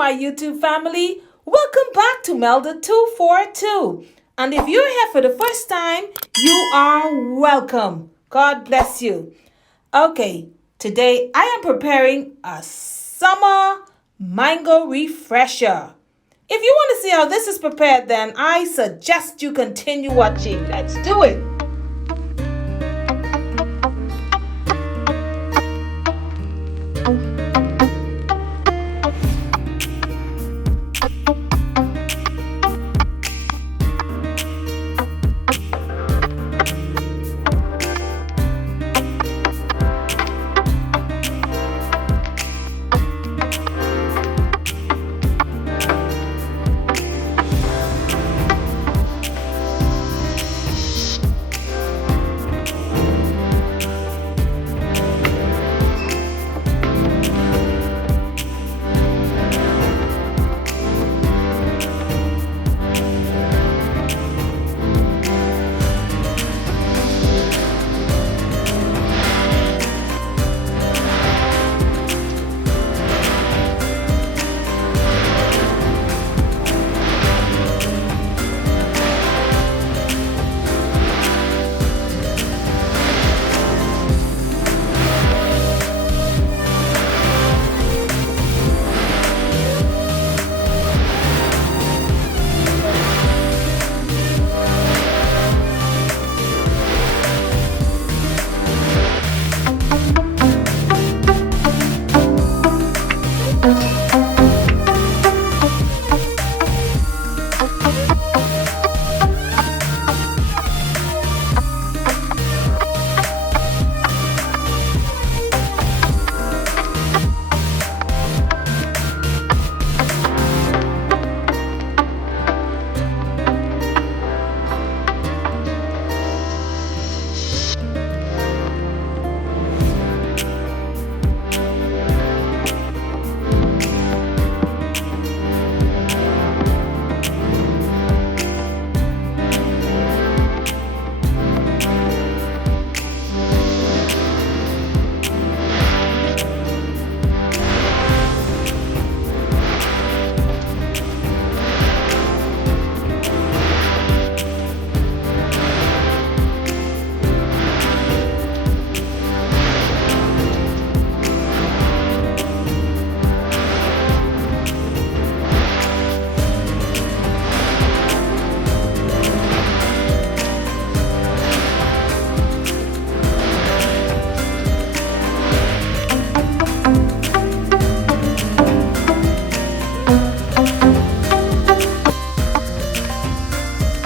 my YouTube family. Welcome back to Melda 242. And if you're here for the first time, you are welcome. God bless you. Okay, today I am preparing a summer mango refresher. If you want to see how this is prepared, then I suggest you continue watching. Let's do it.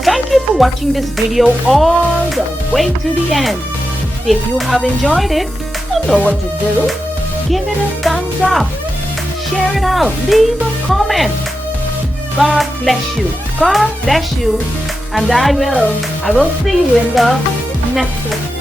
Thank you for watching this video all the way to the end. If you have enjoyed it, you know what to do. Give it a thumbs up. Share it out. Leave a comment. God bless you. God bless you. And I will see you in the next one.